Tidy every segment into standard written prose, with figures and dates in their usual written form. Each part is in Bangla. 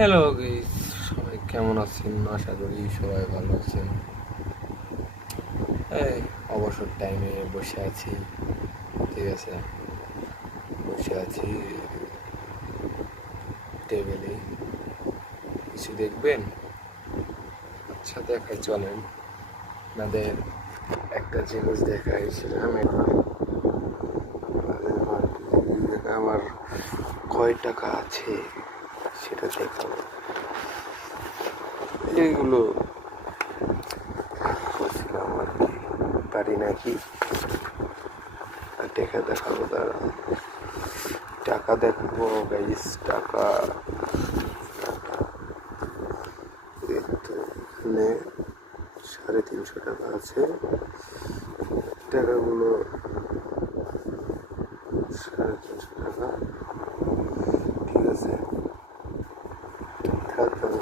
হ্যালো গাইস, সবাই কেমন আছেন? আশা করি সবাই ভালো আছেন। এই অবসর টাইমে বসে আছি, ঠিক আছে, বসে আছি টেবিলে। কিছু দেখবেন? আচ্ছা দেখাই, চলেন আপনাদের একটা জিনিস দেখাই। সেটা আমি আমার কয় টাকা আছে সেটা দেখাবো। এইগুলো বলছিলাম আর কি, পারি নাকি টাকা দেখাবো। তারা টাকা দেখবো গাইস, টাকা এখানে 350 টাকা আছে। টাকাগুলো 350 টাকা, ঠিক আছে।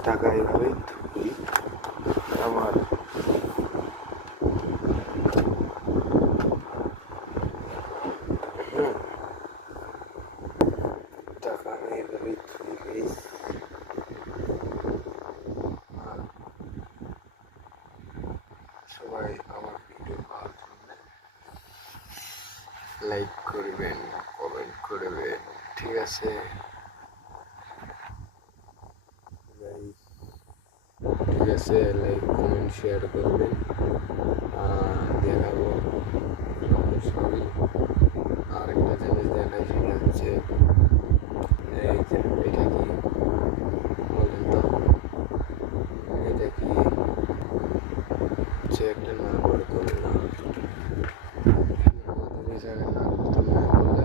টাকা এইভাবেই ধুই আমার। টাকা আমি এইভাবেই ধুই গাইস। সবাই আমার ভিডিও পাওয়ার জন্য লাইক করবেন, কমেন্ট করবেন, ঠিক আছে গাইস? ঠিক আছে, লাইক কমেন্ট শেয়ার করবেন। দেখাবো সবই। আর একটা জিনিস দেখাই, সেটা হচ্ছে এই যে এটা কি বলেন তো? এটা কি হচ্ছে একটা নাগরদোল না? আমাদের এই জায়গায় নাগরদোল না বললে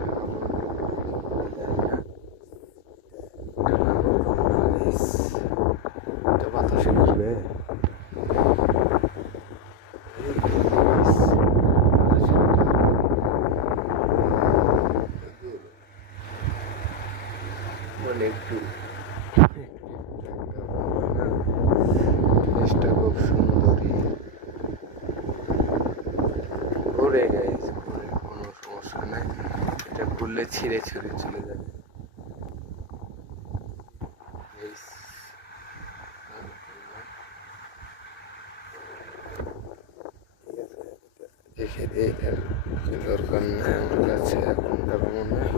এটা নাগরদোল না গাইস, এটা বাতাসে ঘুরবে। মানে একটু জিনিসটা খুব সুন্দরই ঘুরে গাইস, ঘুরে, কোনো সমস্যা নাই। এটা ঘুরলে ছিঁড়ে ছিঁড়ে চলে যাবে গাইস। দেখে দিয়ে এটার দরকার নেই আমার কাছে এখন, টাকা মনে হয়